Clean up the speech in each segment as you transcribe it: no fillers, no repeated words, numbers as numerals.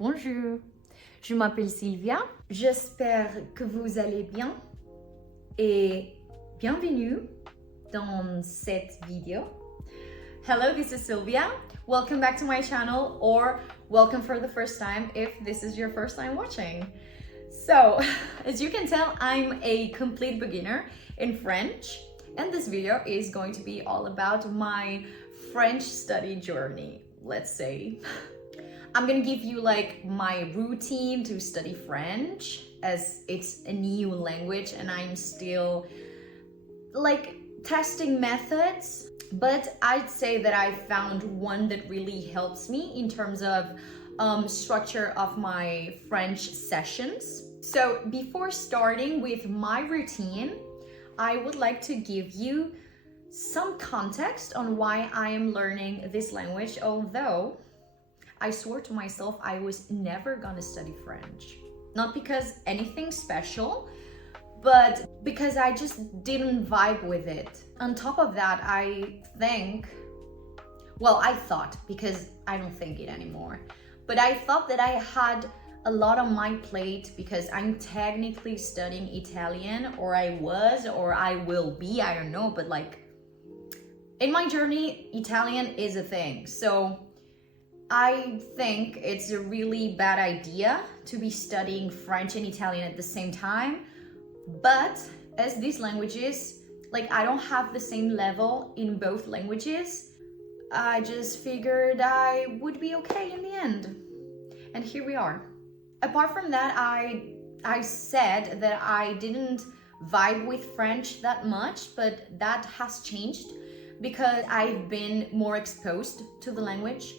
Bonjour, je m'appelle Silvia. J'espère que vous allez bien et bienvenue dans cette vidéo. Hello, this is Silvia. Welcome back to my channel, or welcome for the first time if this is your first time watching. So, as you can tell, I'm a complete beginner in French, and this video is going to be all about my French study journey, let's say. I'm gonna give you like my routine to study French, as it's a new language and I'm still like testing methods, but I'd say that I found one that really helps me in terms of structure of my French sessions. So before starting with my routine, I would like to give you some context on why I am learning this language, although I swore to myself I was never gonna study French. Not because anything special, but because I just didn't vibe with it. On top of that, I thought, because I don't think it anymore, but I thought that I had a lot on my plate because I'm technically studying Italian, or I was, or I will be, I don't know, but like in my journey, Italian is a thing. So I think it's a really bad idea to be studying French and Italian at the same time. But as these languages, like I don't have the same level in both languages, I just figured I would be okay in the end. And here we are. Apart from that, I said that I didn't vibe with French that much, but that has changed because I've been more exposed to the language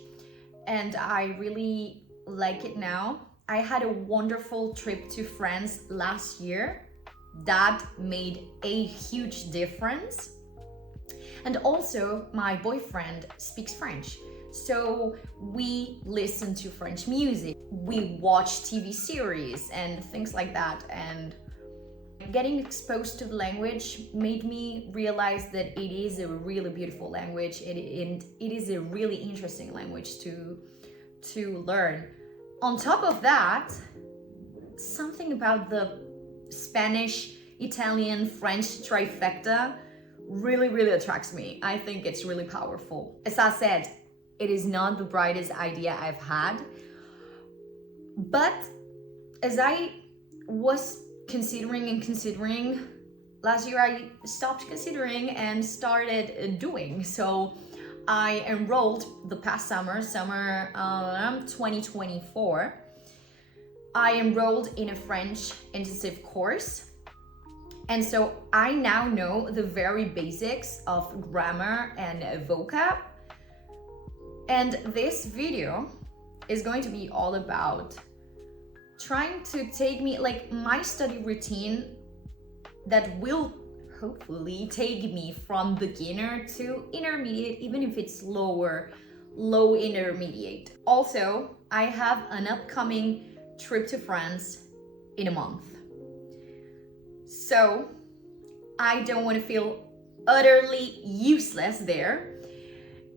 and I really like it now. I had a wonderful trip to France last year. That made a huge difference. And also my boyfriend speaks French. So we listen to French music, we watch TV series and things like that. And getting exposed to the language made me realize that it is a really beautiful language. It is a really interesting language to learn. On top of that, something about the Spanish, Italian, French trifecta really attracts me. I think it's really powerful. As I said, it is not the brightest idea I've had, but as I was considering, last year I stopped considering and started doing. So I enrolled the past summer 2024. I enrolled in a French intensive course. And so I now know the very basics of grammar and vocab. And this video is going to be all about trying to take me, like my study routine that will hopefully take me from beginner to intermediate, even if it's low intermediate. Also, I have an upcoming trip to France in a month. So I don't want to feel utterly useless there.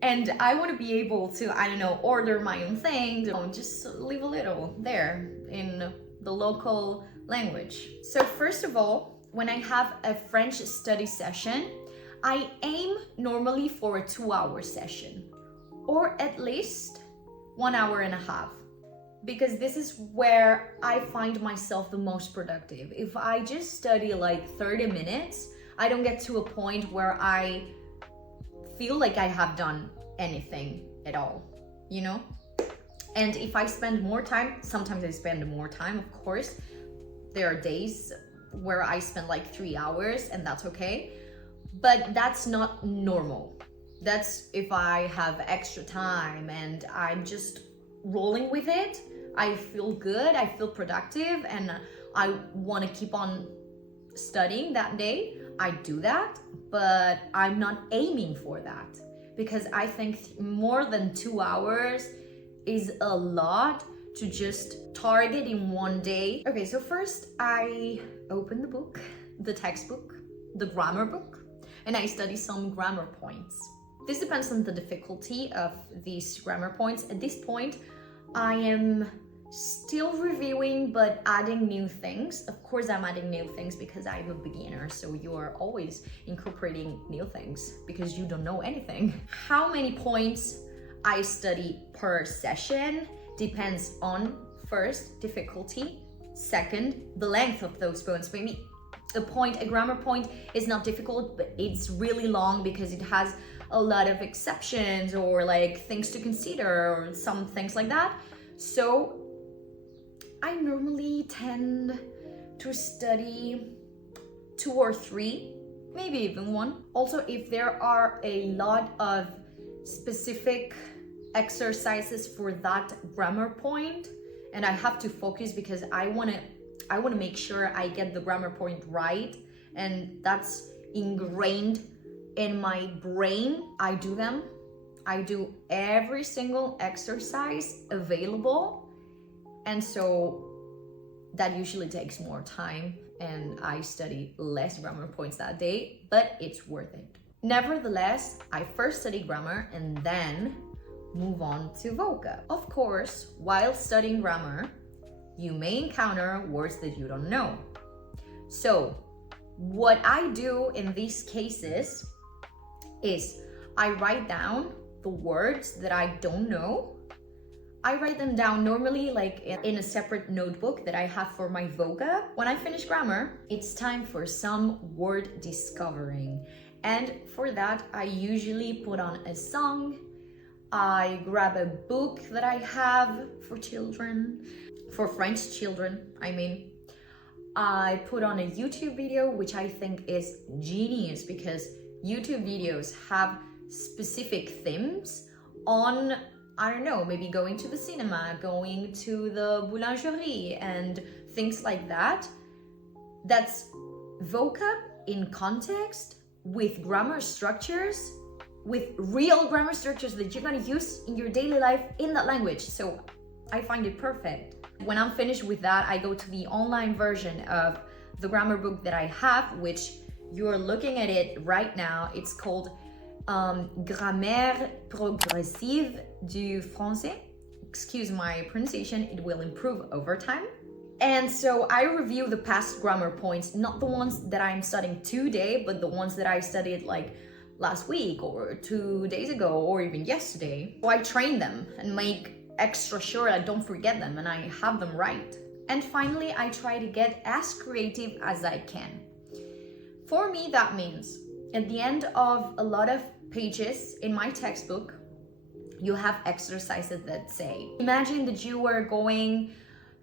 And I want to be able to, I don't know, order my own thing, just leave a little there in the local language. So first of all, when I have a French study session, I aim normally for a 2-hour session, or at least 1 hour and a half, because this is where I find myself the most productive. If I just study like 30 minutes, I don't get to a point where I feel like I have done anything at all, you know? And if I spend more time, sometimes I spend more time, of course. There are days where I spend like 3 hours and that's okay, but that's not normal. That's if I have extra time and I'm just rolling with it. I feel good, I feel productive, and I want to keep on studying that day. I do that, but I'm not aiming for that because I think more than 2 hours is a lot to just target in one day. Okay, so first I open the book, the textbook, the grammar book, and I study some grammar points. This depends on the difficulty of these grammar points. At this point, I am still reviewing but adding new things. Of course I'm adding new things because I'm a beginner, so you are always incorporating new things because you don't know anything. How many points I study per session depends on, first, difficulty, second, the length of those points. Maybe a grammar point is not difficult, but it's really long because it has a lot of exceptions or like things to consider or some things like that. So I normally tend to study 2 or 3, maybe even 1. Also, if there are a lot of specific exercises for that grammar point and I have to focus because I want to make sure I get the grammar point right and that's ingrained in my brain, I do them. I do every single exercise available. And so that usually takes more time and I study less grammar points that day, but it's worth it. Nevertheless, I first study grammar and then move on to vocab. Of course, while studying grammar, you may encounter words that you don't know. So what I do in these cases is I write down the words that I don't know. I write them down normally like in a separate notebook that I have for my vocab. When I finish grammar, it's time for some word discovering. And for that, I usually put on a song. I grab a book that I have for children, for French children, I mean. I put on a YouTube video, which I think is genius because YouTube videos have specific themes on, I don't know, maybe going to the cinema, going to the boulangerie and things like that. That's vocab in context with grammar structures, with real grammar structures that you're gonna use in your daily life in that language. So I find it perfect. When I'm finished with that, I go to the online version of the grammar book that I have, which you're looking at it right now. It's called Grammaire progressive du français. Excuse my pronunciation, it will improve over time. And so I review the past grammar points, not the ones that I'm studying today, but the ones that I studied like last week or 2 days ago or even yesterday. So I train them and make extra sure I don't forget them and I have them right. And finally, I try to get as creative as I can. For me, that means at the end of a lot of pages in my textbook, you have exercises that say, imagine that you were going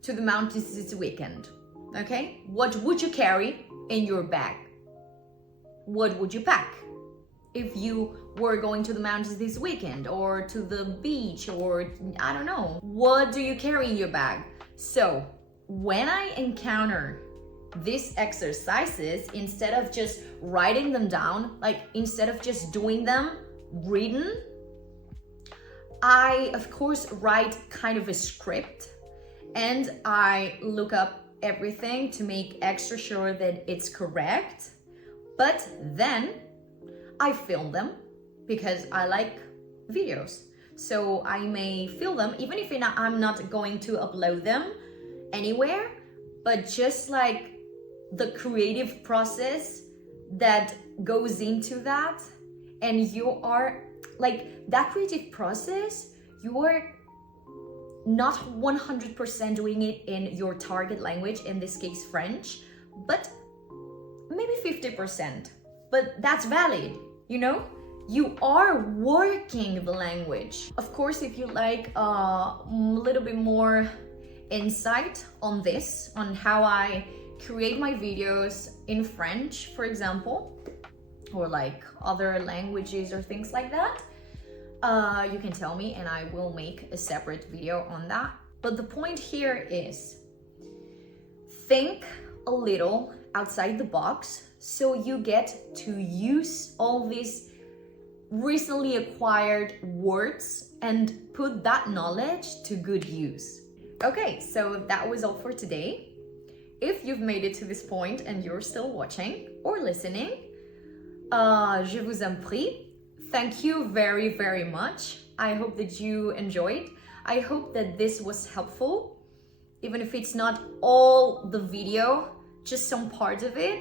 to the mountains this weekend, okay? What would you carry in your bag? What would you pack? If you were going to the mountains this weekend or to the beach or I don't know, what do you carry in your bag? So when I encounter these exercises, instead of just writing them down, like instead of just doing them written, I of course write kind of a script and I look up everything to make extra sure that it's correct. But then I film them because I like videos. So I may film them, even if I'm not going to upload them anywhere, but just like the creative process that goes into that, and you are like that creative process, you are not 100% doing it in your target language, in this case French, but maybe 50%, but that's valid, you know? You are working the language. Of course, if you like a little bit more insight on this, on how I create my videos in French, for example, or like other languages or things like that, you can tell me and I will make a separate video on that. But the point here is think a little outside the box so you get to use all these recently acquired words and put that knowledge to good use. Okay, so that was all for today. If you've made it to this point and you're still watching or listening, je vous en prie. Thank you very, very much. I hope that you enjoyed. I hope that this was helpful. even if it's not all the video, just some parts of it.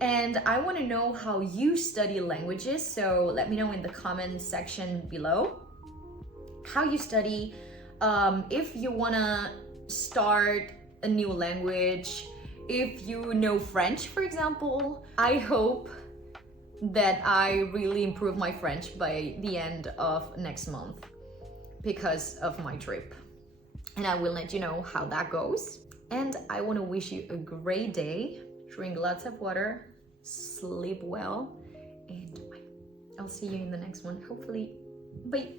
And I want to know how you study languages, so let me know in the comment section below how you study. If you want to start a new language, if you know French, for example. I hope that I really improve my French by the end of next month because of my trip. And I will let you know how that goes. And I want to wish you a great day. Drink lots of water, sleep well, and I'll see you in the next one, hopefully. Bye.